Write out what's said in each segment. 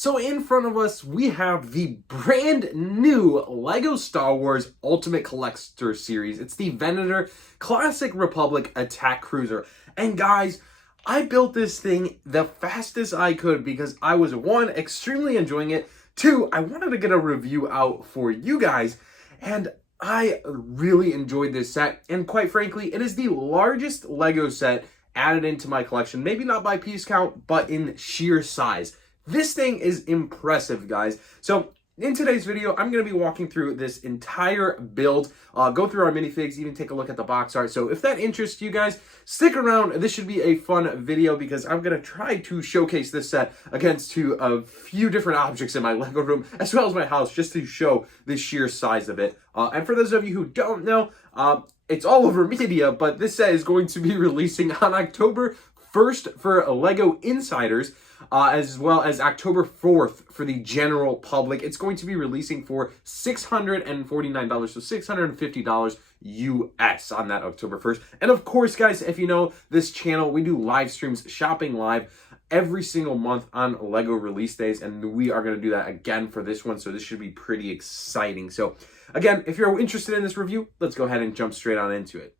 So in front of us, we have the brand new LEGO Star Wars Ultimate Collector Series. It's the Venator-Class Republic Attack Cruiser. And guys, I built this thing the fastest I could because I was, one, extremely enjoying it. Two, I wanted to get a review out for you guys. And I really enjoyed this set. And quite frankly, it is the largest LEGO set added into my collection. Maybe not by piece count, but in sheer size. This thing is impressive, guys. So in today's video, I'm going to be walking through this entire build, go through our minifigs, even take a look at the box art. So if that interests you guys, stick around. This should be a fun video because I'm going to try to showcase this set against a few different objects in my LEGO room, as well as my house, just to show the sheer size of it. And for those of you who don't know, it's all over media, but this set is going to be releasing on October 1st for LEGO Insiders, as well as October 4th for the general public. It's going to be releasing for $649, so $650 US on that October 1st. And of course, guys, if you know this channel, we do live streams, shopping live, every single month on LEGO release days, and we are going to do that again for this one, so this should be pretty exciting. So again, if you're interested in this review, let's go ahead and jump straight on into it.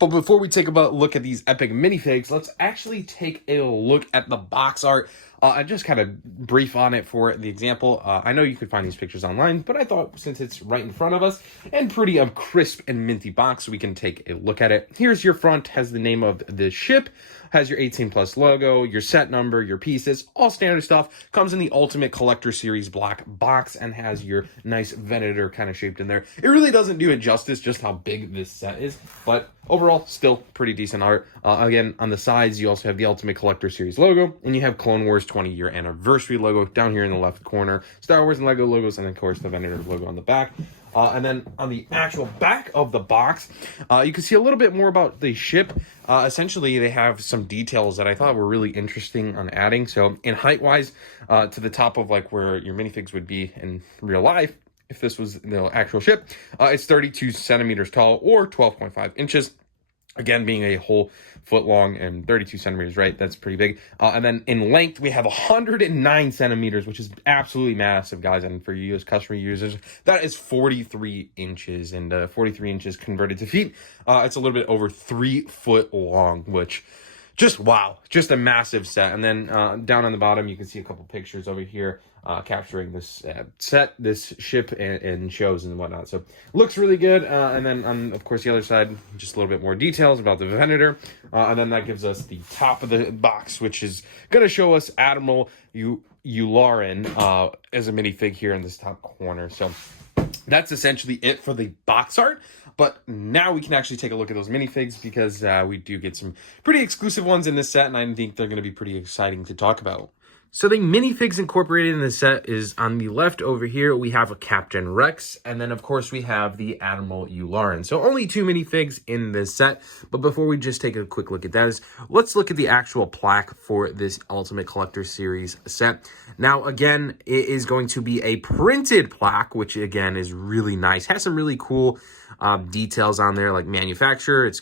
But before we take a look at these epic minifigs, let's actually take a look at the box art. I just kind of brief on it for the example. I know you could find these pictures online, but I thought since it's right in front of us and pretty crisp and minty box, we can take a look at it. Here's your front, has the name of the ship, has your 18+ logo, your set number, your pieces, all standard stuff. Comes in the Ultimate Collector Series black box and has your nice Venator kind of shaped in there. It really doesn't do it justice just how big this set is, but overall, still pretty decent art. Again, on the sides, you also have the Ultimate Collector Series logo, and you have Clone Wars 20-year anniversary logo down here in the left corner, Star Wars and LEGO logos, and of course the Venator logo on the back. And then on the actual back of the box, you can see a little bit more about the ship. Essentially, they have some details that I thought were really interesting on adding. So in height-wise, to the top of like where your minifigs would be in real life, if this was the actual ship, it's 32 centimeters tall or 12.5 inches. Again, being a whole foot long and 32 centimeters, right? That's pretty big. And then in length, we have 109 centimeters, which is absolutely massive, guys. And for you as customer users, that is 43 inches. And 43 inches converted to feet, it's a little bit over 3 foot long, which just wow, just a massive set. And then down on the bottom, you can see a couple pictures over here capturing this set, this ship, and shows and whatnot. So looks really good. And then on, of course, the other side, just a little bit more details about the Venator. And then that gives us the top of the box, which is going to show us Admiral Yularen as a minifig here in this top corner. So that's essentially it for the box art. But now we can actually take a look at those minifigs because we do get some pretty exclusive ones in this set, and I think they're going to be pretty exciting to talk about. So the minifigs incorporated in the set is on the left over here. We have a Captain Rex, and then of course we have the Admiral Yularen. So only 2 minifigs in this set. But before we just take a quick look at that, let's look at the actual plaque for this Ultimate Collector Series set. Now again, it is going to be a printed plaque, which again is really nice. Has some really cool details on there, like manufacturer, its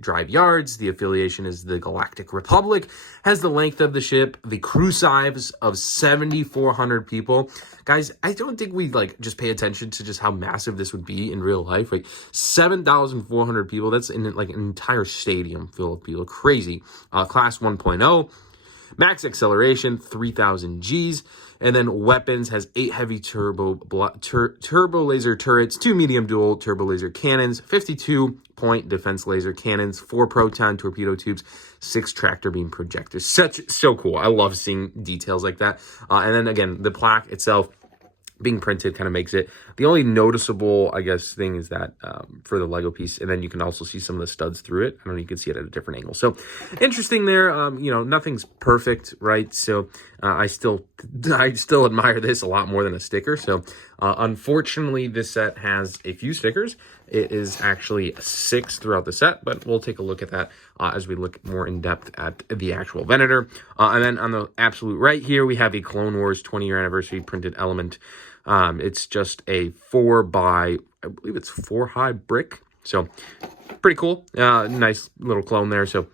drive yards, the affiliation is the Galactic Republic, has the length of the ship, the crew size of 7,400 people. Guys, I don't think we just pay attention to just how massive this would be in real life. Like 7,400 people, that's in like an entire stadium full of people. Crazy. Class 1.0. Max acceleration, 3,000 Gs. And then weapons has 8 heavy turbo laser turrets, 2 medium dual turbo laser cannons, 52-point defense laser cannons, 4 proton torpedo tubes, 6 tractor beam projectors. So cool. I love seeing details like that. And then again, the plaque itself being printed kind of makes it. The only noticeable, I guess, thing is that for the Lego piece, and then you can also see some of the studs through it. I don't know, you can see it at a different angle. So interesting there. You know, nothing's perfect, right? So I still admire this a lot more than a sticker. So unfortunately, this set has a few stickers. It is actually 6 throughout the set, but we'll take a look at that as we look more in depth at the actual Venator. And then on the absolute right here, we have a Clone Wars 20-year anniversary printed element. It's just a 4 by, I believe it's 4 high brick. So pretty cool. Nice little clone there. So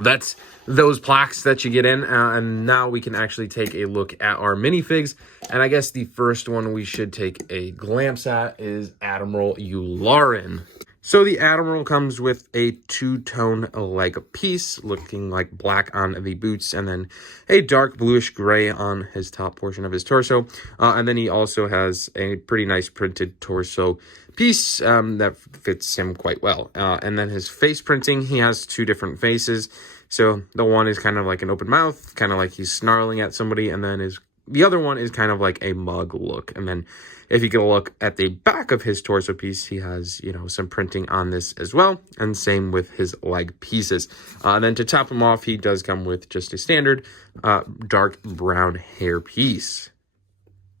that's those plaques that you get in. And now we can actually take a look at our minifigs. And I guess the first one we should take a glance at is Admiral Yularen. So the Admiral comes with a two-tone leg piece, looking like black on the boots, and then a dark bluish gray on his top portion of his torso. And then he also has a pretty nice printed torso piece that fits him quite well. And then his face printing, he has two different faces. So the one is kind of like an open mouth, kind of like he's snarling at somebody, and then the other one is kind of like a mug look. And then if you get a look at the back of his torso piece, he has, you know, some printing on this as well. And same with his leg pieces. And then to top him off, he does come with just a standard dark brown hair piece.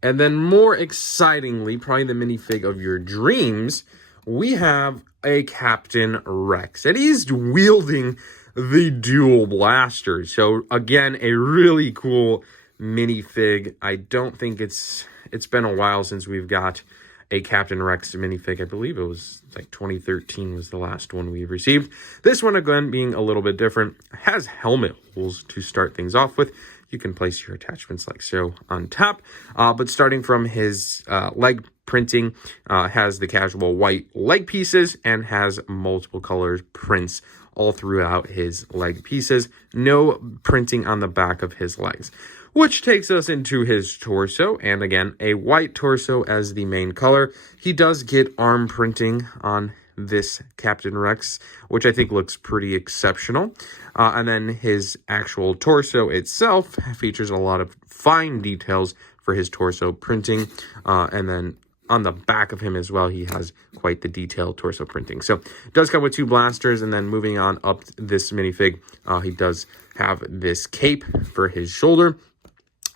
And then more excitingly, probably the minifig of your dreams, we have a Captain Rex. And he's wielding the dual blaster. So again, a really cool minifig. I don't think it's been a while since we've got a Captain Rex minifig. I believe it was like 2013 was the last one we received. This one, again, being a little bit different, has helmet holes to start things off with. You can place your attachments like so on top. But starting from his leg printing, has the casual white leg pieces and has multiple colors prints all throughout his leg pieces. No printing on the back of his legs. Which takes us into his torso, and again, a white torso as the main color. He does get arm printing on this Captain Rex, which I think looks pretty exceptional. And then his actual torso itself features a lot of fine details for his torso printing. And then on the back of him as well, he has quite the detailed torso printing. So it does come with two blasters, and then moving on up this minifig, he does have this cape for his shoulder.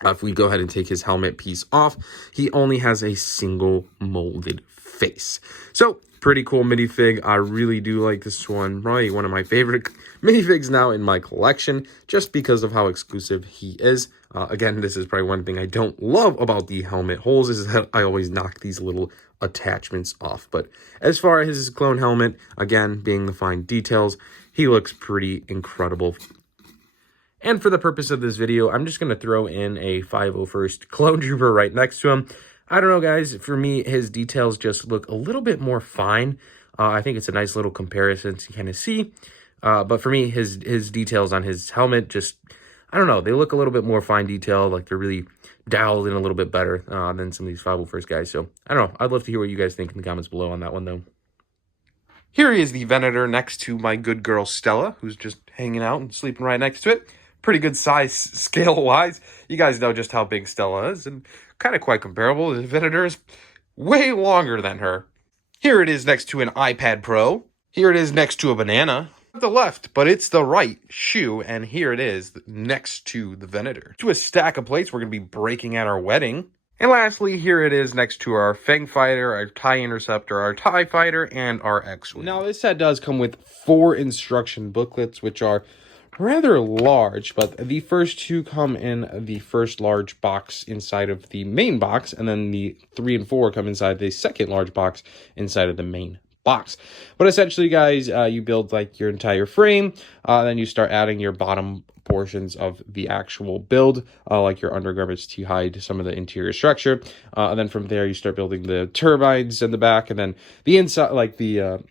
If we go ahead and take his helmet piece off, he only has a single molded face. So, pretty cool minifig. I really do like this one. Probably one of my favorite minifigs now in my collection, just because of how exclusive he is. Again, this is probably one thing I don't love about the helmet holes, is that I always knock these little attachments off. But as far as his clone helmet, again, being the fine details, he looks pretty incredible. And for the purpose of this video, I'm just going to throw in a 501st Clone Trooper right next to him. I don't know, guys. For me, his details just look a little bit more fine. I think it's a nice little comparison to kind of see. But for me, his details on his helmet just, I don't know, they look a little bit more fine detail, like they're really dialed in a little bit better than some of these 501st guys. So, I don't know. I'd love to hear what you guys think in the comments below on that one, though. Here he is, the Venator, next to my good girl Stella, who's just hanging out and sleeping right next to it. Pretty good size scale-wise. You guys know just how big Stella is, and kind of quite comparable. The Venator is way longer than her. Here it is next to an iPad Pro. Here it is next to a banana. The left, but it's the right shoe, and here it is next to the Venator. To a stack of plates we're going to be breaking at our wedding. And lastly, here it is next to our Fang Fighter, our TIE Interceptor, our TIE Fighter, and our X-Wing. Now, this set does come with 4 instruction booklets, which are rather large, but the first 2 come in the first large box inside of the main box, and then the 3 and 4 come inside the second large box inside of the main box. But essentially, guys, you build like your entire frame, then you start adding your bottom portions of the actual build, like your undergarments to hide some of the interior structure, and then from there you start building the turbines in the back, and then the inside, like the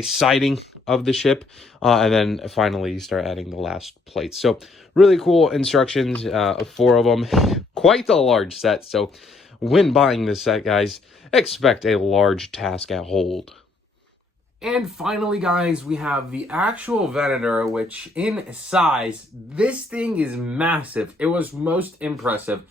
siding of the ship, and then finally you start adding the last plates. So really cool instructions, 4 of them, quite a large set. So when buying this set, guys, expect a large task at hold. And finally, guys, we have the actual Venator, which in size, this thing is massive. It was most impressive.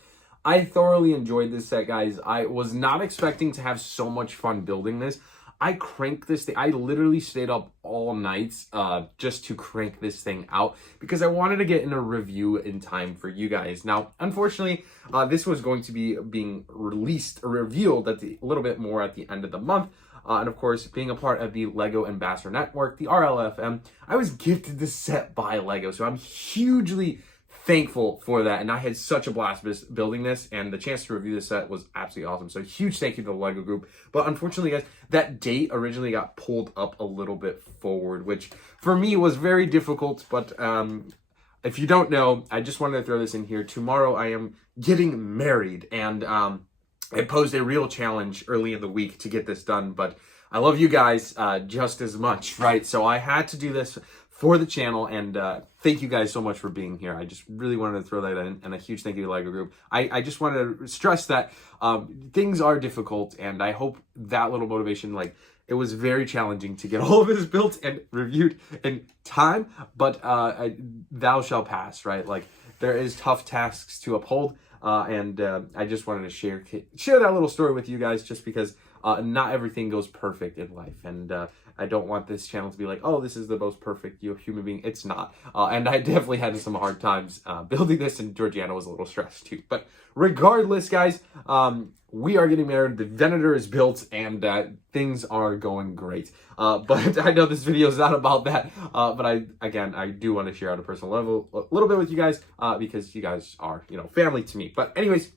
I thoroughly enjoyed this set, guys. I was not expecting to have so much fun building this. I cranked this thing. I literally stayed up all nights just to crank this thing out because I wanted to get in a review in time for you guys. Now, unfortunately, this was going to be being released or revealed a little bit more at the end of the month. And of course, being a part of the LEGO Ambassador Network, the RLFM, I was gifted this set by LEGO. So I'm hugely thankful for that. And I had such a blast building this, and the chance to review this set was absolutely awesome. So huge thank you to the LEGO group. But unfortunately, guys, that date originally got pulled up a little bit forward, which for me was very difficult. But if you don't know, I just wanted to throw this in here. Tomorrow I am getting married, and it posed a real challenge early in the week to get this done, but I love you guys just as much, right? So I had to do this for the channel, and thank you guys so much for being here. I just really wanted to throw that in, and a huge thank you to LEGO Group. I just wanted to stress that things are difficult, and I hope that little motivation, like, it was very challenging to get all of this built and reviewed in time, but thou shall pass, right? Like, there is tough tasks to uphold. And I just wanted to share that little story with you guys, just because not everything goes perfect in life, and I don't want this channel to be like, oh, this is the most perfect human being. It's not, and I definitely had some hard times building this, and Georgiana was a little stressed too. But regardless, guys, we are getting married. The Venator is built, and things are going great. But I know this video is not about that. But I do want to share on a personal level a little bit with you guys, because you guys are, family to me. But anyways,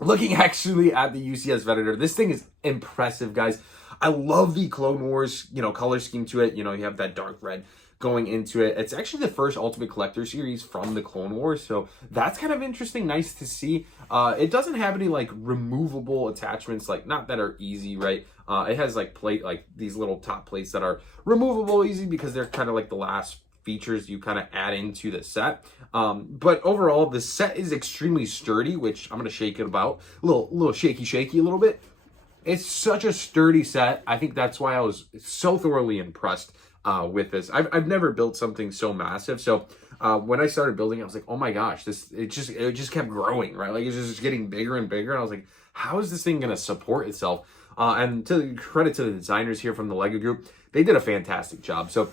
looking actually at the UCS Venator, this thing is impressive, guys. I love the Clone Wars, color scheme to it. You have that dark red going into it. It's actually the first Ultimate Collector series from the Clone Wars, so that's kind of interesting, nice to see. It doesn't have any like removable attachments, like not that are easy, right? It has like these little top plates that are removable easy, because they're kind of like the last features you kind of add into the set. But overall, the set is extremely sturdy, which I'm going to shake it about. A little shaky a little bit. It's such a sturdy set. I think that's why I was so thoroughly impressed with this. I've never built something so massive. So when I started building it, I was like, oh my gosh, it just kept growing, right? Like, it's just getting bigger and bigger. And I was like, how is this thing going to support itself? And to the credit to the designers here from the LEGO group, they did a fantastic job. So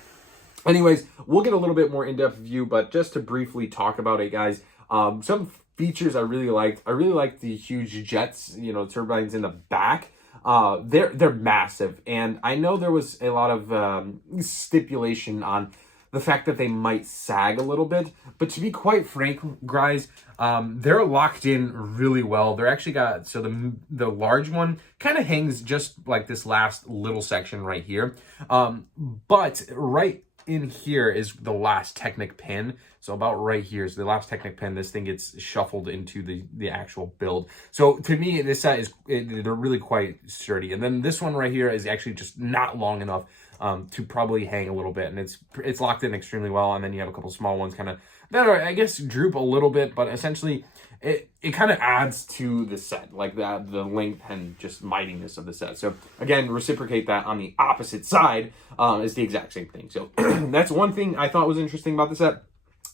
anyways, we'll get a little bit more in-depth view, but just to briefly talk about it, guys, some features I really liked. I really liked the huge jets, turbines in the back. They're massive, and I know there was a lot of stipulation on the fact that they might sag a little bit, but to be quite frank, guys, they're locked in really well. They're actually got, so the large one kind of hangs just like this last little section right here, but right in here is the last Technic pin. So about right here is the last Technic pin. This thing gets shuffled into the actual build. So to me, this set they're really quite sturdy. And then this one right here is actually just not long enough to probably hang a little bit, and it's locked in extremely well. And then you have a couple small ones kind of that are, I guess, droop a little bit, but essentially it kind of adds to the set, like the length and just mightiness of the set. So again, reciprocate that on the opposite side is the exact same thing. So that's one thing I thought was interesting about the set.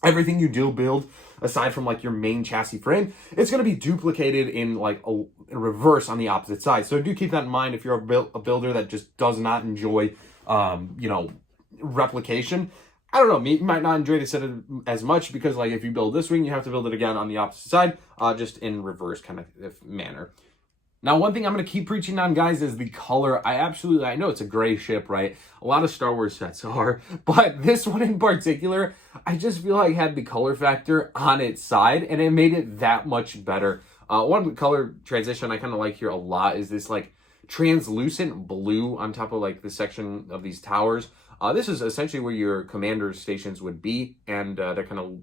Everything you do build, aside from like your main chassis frame, it's going to be duplicated in like a reverse on the opposite side. So do keep that in mind if you're a builder that just does not enjoy, replication. I don't know, you might not enjoy the set as much, because like if you build this wing, you have to build it again on the opposite side, just in reverse kind of manner. Now, one thing I'm going to keep preaching on, guys, is the color. I know it's a gray ship, right? A lot of Star Wars sets are, but this one in particular, I just feel like it had the color factor on its side, and it made it that much better. One color transition I kind of like here a lot is this like translucent blue on top of like the section of these towers. This is essentially where your commander stations would be, and they're kind of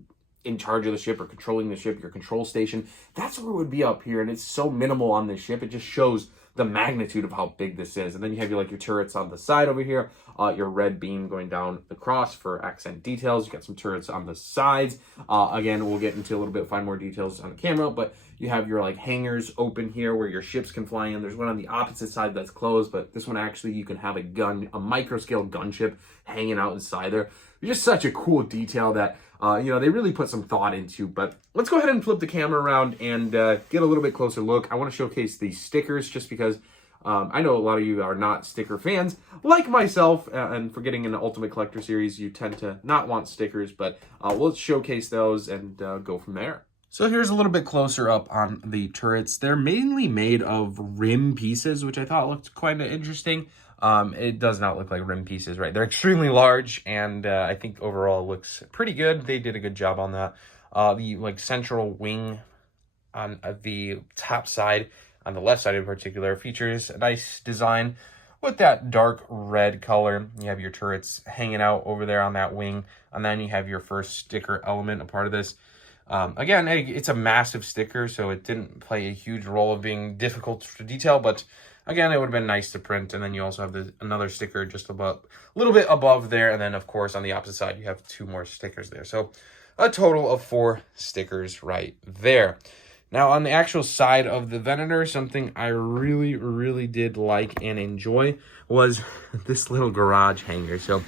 in charge of the ship or controlling the ship, your control station. That's where it would be up here, and it's so minimal on this ship. It just shows the magnitude of how big this is. And then you have your turrets on the side over here, your red beam going down across for accent details. You got some turrets on the sides. Again, we'll get into a little bit, find more details on the camera, but you have your hangars open here where your ships can fly in. There's one on the opposite side that's closed, but this one actually you can have a micro scale gunship hanging out inside there. It's just such a cool detail that they really put some thought into. But let's go ahead and flip the camera around and get a little bit closer look. I want to showcase the stickers, just because I know a lot of you are not sticker fans like myself, and for getting an Ultimate Collector series, you tend to not want stickers, but we'll showcase those and go from there. So here's a little bit closer up on the turrets. They're mainly made of rim pieces, which I thought looked quite interesting. It does not look like rim pieces, right? They're extremely large, and I think overall it looks pretty good. They did a good job on that. The like central wing on the top side, on the left side in particular, features a nice design with that dark red color. You have your turrets hanging out over there on that wing, and then you have your first sticker element, a part of this. Again, it's a massive sticker, so it didn't play a huge role of being difficult to detail, but again, it would have been nice to print. And then you also have another sticker just above, a little bit above there, and then of course on the opposite side you have 2 more stickers there. So a total of 4 stickers right there. Now, on the actual side of the Venator, something I really, really did like and enjoy was this little garage hanger. So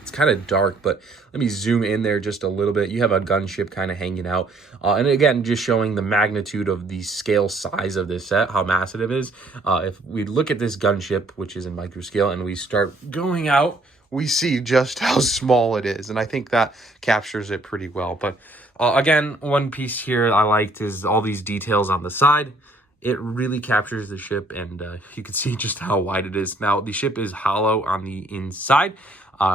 it's kind of dark, but let me zoom in there just a little bit. You have a gunship kind of hanging out. And again, just showing the magnitude of the scale size of this set, how massive it is. If we look at this gunship, which is in micro scale, and we start going out, we see just how small it is. And I think that captures it pretty well. But again, one piece here I liked is all these details on the side. It really captures the ship, and you can see just how wide it is. Now, the ship is hollow on the inside,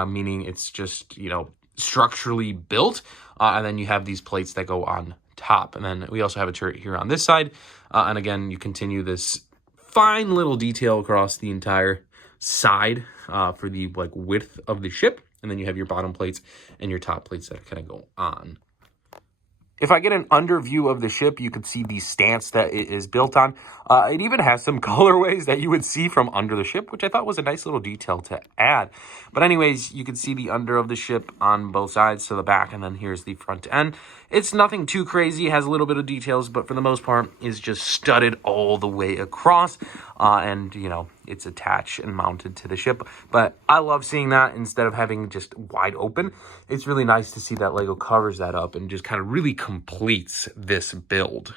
meaning it's just, you know, structurally built. And then you have these plates that go on top. And then we also have a turret here on this side. And again, you continue this fine little detail across the entire side for the like width of the ship. And then you have your bottom plates and your top plates that kind of go on. If I get an under view of the ship, you can see the stance that it is built on. It even has some colorways that you would see from under the ship, which I thought was a nice little detail to add. But anyways, you can see the under of the ship on both sides, so the back, and then here's the front end. It's nothing too crazy. It has a little bit of details, but for the most part, is just studded all the way across. And, you know, it's attached and mounted to the ship. But I love seeing that instead of having just wide open. It's really nice to see that LEGO covers that up and just kind of really completes this build.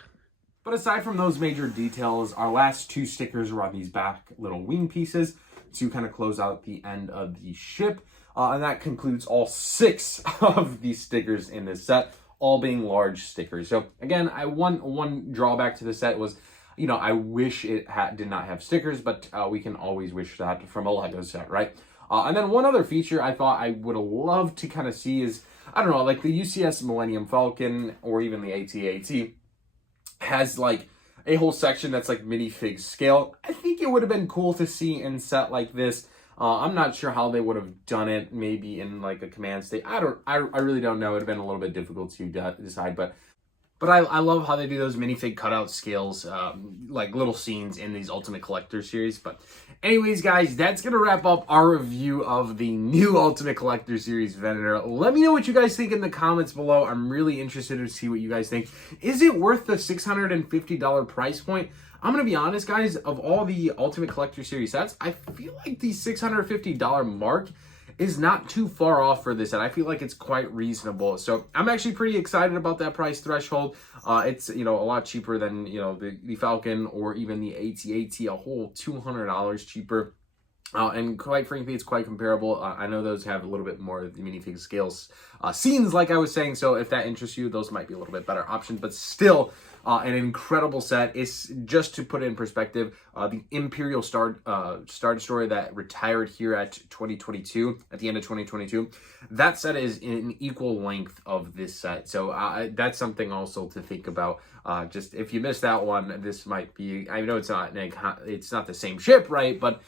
But aside from those major details, our last 2 stickers were on these back little wing pieces to kind of close out the end of the ship. And that concludes all 6 of these stickers in this set, all being large stickers. So again, one drawback to the set was, you know, I wish it did not have stickers, but we can always wish that from a LEGO set, right? And then one other feature I thought I would have loved to kind of see is, I don't know, like the UCS Millennium Falcon or even the AT-AT has like a whole section that's like minifig scale. I think it would have been cool to see in set like this. I'm not sure how they would have done it, maybe in like a command state. I really don't know. It would have been a little bit difficult to decide, but I love how they do those minifig cutout scales, like little scenes in these Ultimate Collector series. But anyways, guys, that's going to wrap up our review of the new Ultimate Collector series Venator. Let me know what you guys think in the comments below. I'm really interested to see what you guys think. Is it worth the $650 price point? I'm going to be honest, guys, of all the Ultimate Collector series sets, I feel like the $650 mark is not too far off for this, and I feel like it's quite reasonable. So I'm actually pretty excited about that price threshold. It's, you know, a lot cheaper than, you know, the Falcon or even the AT-AT, a whole $200 cheaper. And quite frankly, it's quite comparable. I know those have a little bit more of the minifig scales scenes, like I was saying. So if that interests you, those might be a little bit better options, but still an incredible set. It's just to put it in perspective, the Imperial Star Destroyer that retired here at 2022, at the end of 2022, that set is in equal length of this set. So that's something also to think about. Just if you missed that one, this might be, I know it's not the same ship, right? But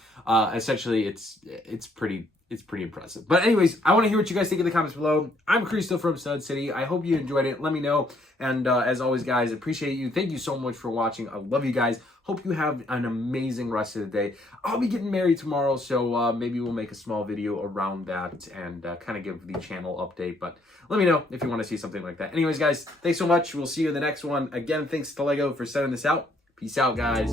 essentially it's pretty impressive. But anyways, I want to hear what you guys think in the comments below. I'm Cristo from Stud City. I hope you enjoyed it. Let me know. And as always, guys, appreciate you. Thank you so much for watching. I love you guys. Hope you have an amazing rest of the day. I'll be getting married tomorrow, so maybe we'll make a small video around that and kind of give the channel update. But let me know if you want to see something like that. Anyways, guys, thanks so much. We'll see you in the next one. Again, thanks to LEGO for sending this out. Peace out, guys.